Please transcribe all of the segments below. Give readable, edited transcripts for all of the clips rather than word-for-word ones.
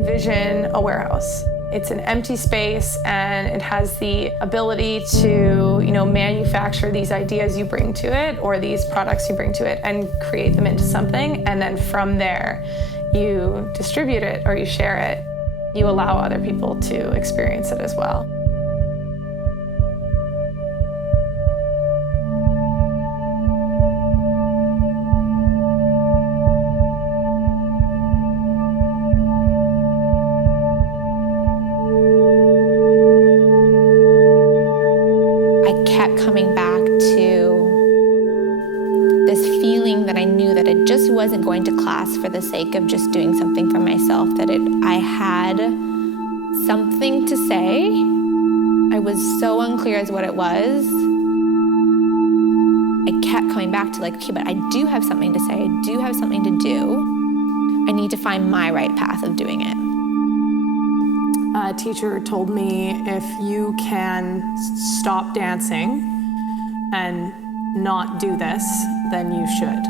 envision a warehouse. It's an empty space and it has the ability to, manufacture these ideas you bring to it or these products you bring to it and create them into something. And then from there, you distribute it or you share it. You allow other people to experience it as well. Coming back to this feeling that I knew that I just wasn't going to class for the sake of just doing something for myself, that I had something to say. I was so unclear as what it was. I kept coming back to okay, but I do have something to say. I do have something to do. I need to find my right path of doing it. A teacher told me if you can stop dancing and not do this, then you should.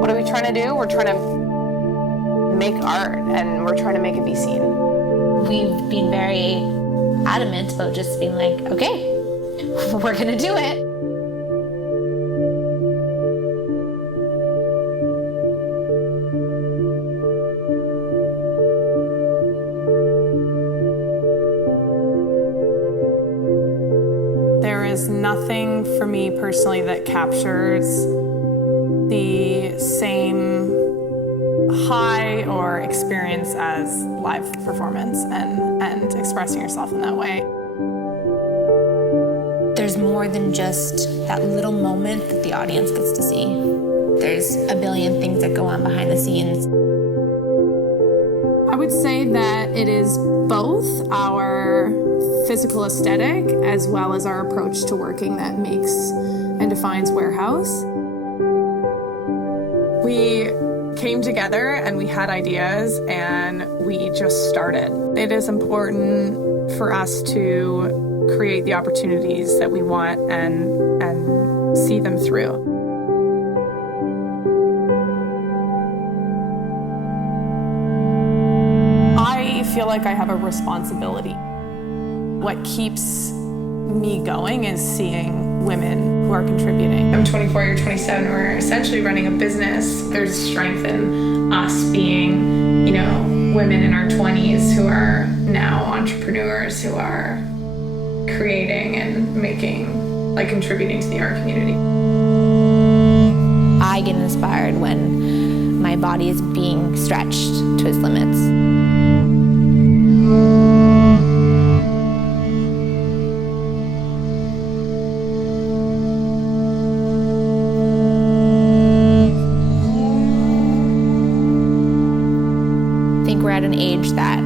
What are we trying to do? We're trying to make art and we're trying to make it be seen. We've been very adamant about just being okay, we're gonna do it. There is nothing for me personally that captures the same high or experience as live performance and expressing yourself in that way. There's more than just that little moment that the audience gets to see. There's a billion things that go on behind the scenes. I would say that it is both our physical aesthetic as well as our approach to working that makes and defines Warehouse. We came together and we had ideas and we just started. It is important for us to create the opportunities that we want and see them through. I feel like I have a responsibility. What keeps me going is seeing women who are contributing. I'm 24, you're 27, we're essentially running a business. There's strength in us being, women in our 20s who are now entrepreneurs who are creating and making, contributing to the art community. I get inspired when my body is being stretched to its limits. We're at an age that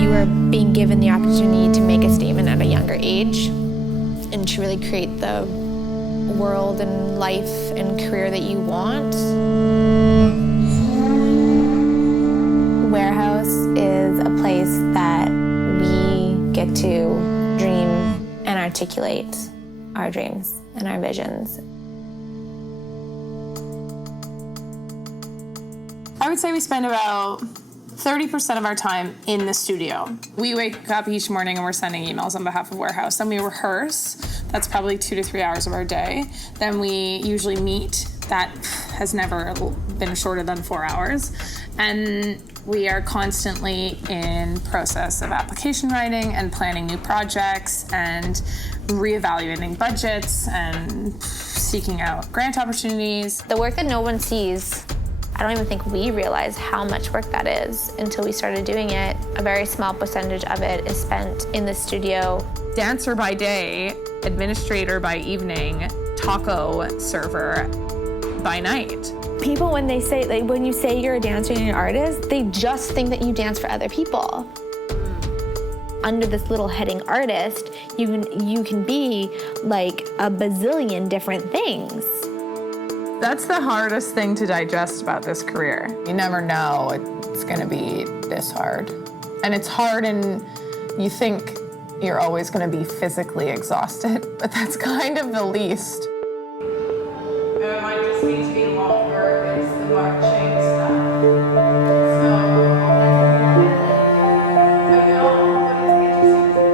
you are being given the opportunity to make a statement at a younger age and to really create the world and life and career that you want. Warehouse is a place that we get to dream and articulate our dreams and our visions. I would say we spend about 30% of our time in the studio. We wake up each morning and we're sending emails on behalf of Warehouse. Then we rehearse. That's probably 2 to 3 hours of our day. Then we usually meet. That has never been shorter than 4 hours. And we are constantly in process of application writing and planning new projects and reevaluating budgets and seeking out grant opportunities. The work that no one sees, I don't even think we realize how much work that is until we started doing it. A very small percentage of it is spent in the studio. Dancer by day, administrator by evening, taco server by night. People, when they say, when you say you're a dancer and an artist, they just think that you dance for other people. Under this little heading artist, you can be a bazillion different things. That's the hardest thing to digest about this career. You never know it's gonna be this hard. And it's hard and you think you're always gonna be physically exhausted, but that's kind of the least. It might just need to be longer. It's the marching stuff. So,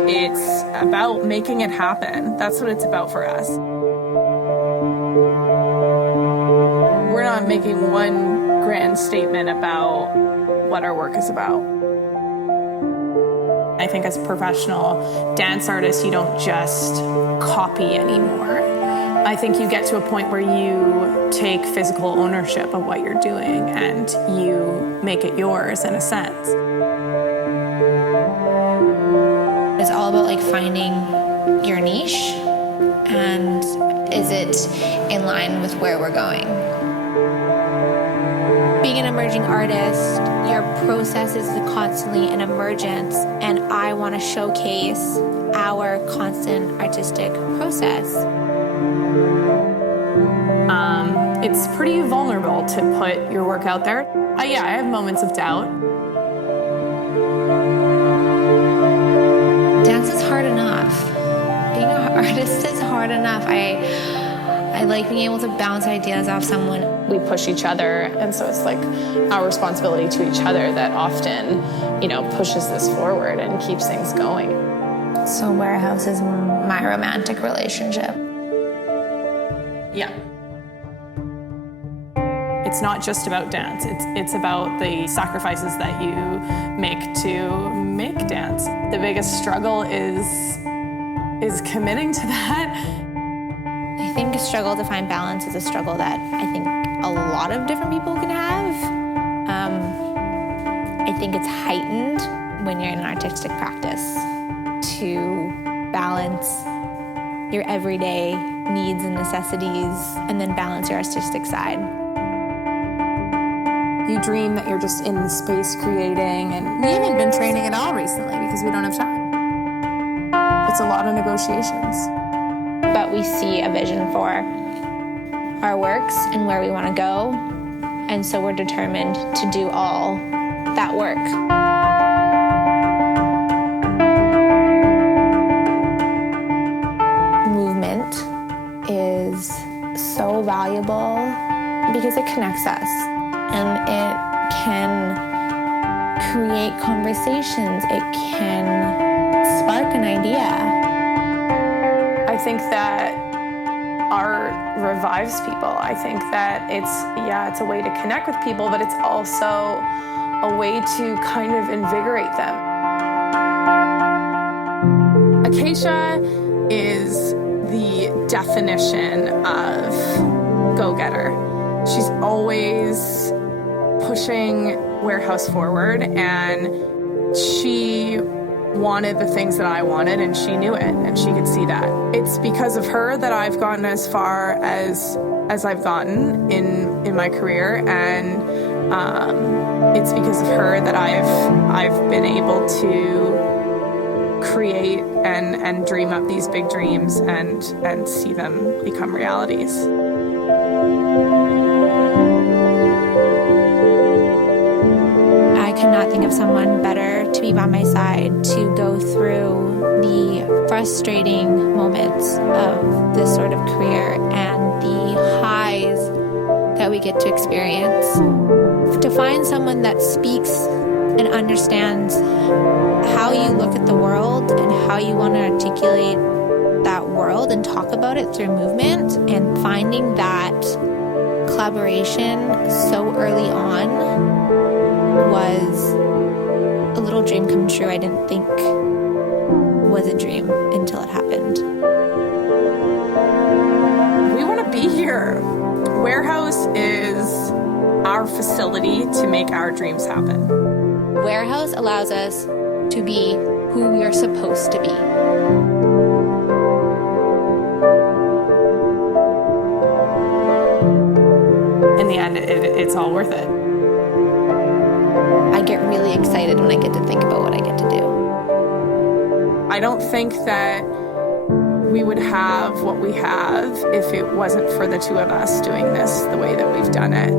it's about making it happen. That's what it's about for us. We're not making one grand statement about what our work is about. I think as a professional dance artist, you don't just copy anymore. I think you get to a point where you take physical ownership of what you're doing and you make it yours in a sense. It's all about like finding your niche and is it in line with where we're going? Being an emerging artist, your process is constantly an emergence, and I want to showcase our constant artistic process. It's pretty vulnerable to put your work out there. Yeah, I have moments of doubt. Dance is hard enough. Being an artist is hard enough. I like being able to bounce ideas off someone. We push each other, and so it's like our responsibility to each other that often, pushes this forward and keeps things going. So Warehouse is my romantic relationship. Yeah. It's not just about dance. It's about the sacrifices that you make to make dance. The biggest struggle is committing to that. I think a struggle to find balance is a struggle that I think a lot of different people can have. I think it's heightened when you're in an artistic practice to balance your everyday needs and necessities and then balance your artistic side. You dream that you're just in the space creating, and we haven't been training at all recently because we don't have time. It's a lot of negotiations. But we see a vision for our works and where we want to go, and so we're determined to do all that work. Movement is so valuable because it connects us and it can create conversations. It can spark an idea. I think that art revives people. I think that it's a way to connect with people, but it's also a way to kind of invigorate them. Acacia is the definition of go-getter. She's always pushing Warehouse forward, and she wanted the things that I wanted, and she knew it, and she could see that. It's because of her that I've gotten as far as I've gotten in my career, and it's because of her that I've been able to create and dream up these big dreams and see them become realities. I could not think of someone better to be by my side to go through the frustrating moments of this sort of career and the highs that we get to experience. To find someone that speaks and understands how you look at the world and how you want to articulate that world and talk about it through movement, and finding that collaboration so early on was a little dream come true. I didn't think was a dream until it happened. We want to be here. Warehouse is our facility to make our dreams happen. Warehouse allows us to be who we are supposed to be. In the end, it's all worth it. I get really excited when I get to think about what I get to do. I don't think that we would have what we have if it wasn't for the two of us doing this the way that we've done it.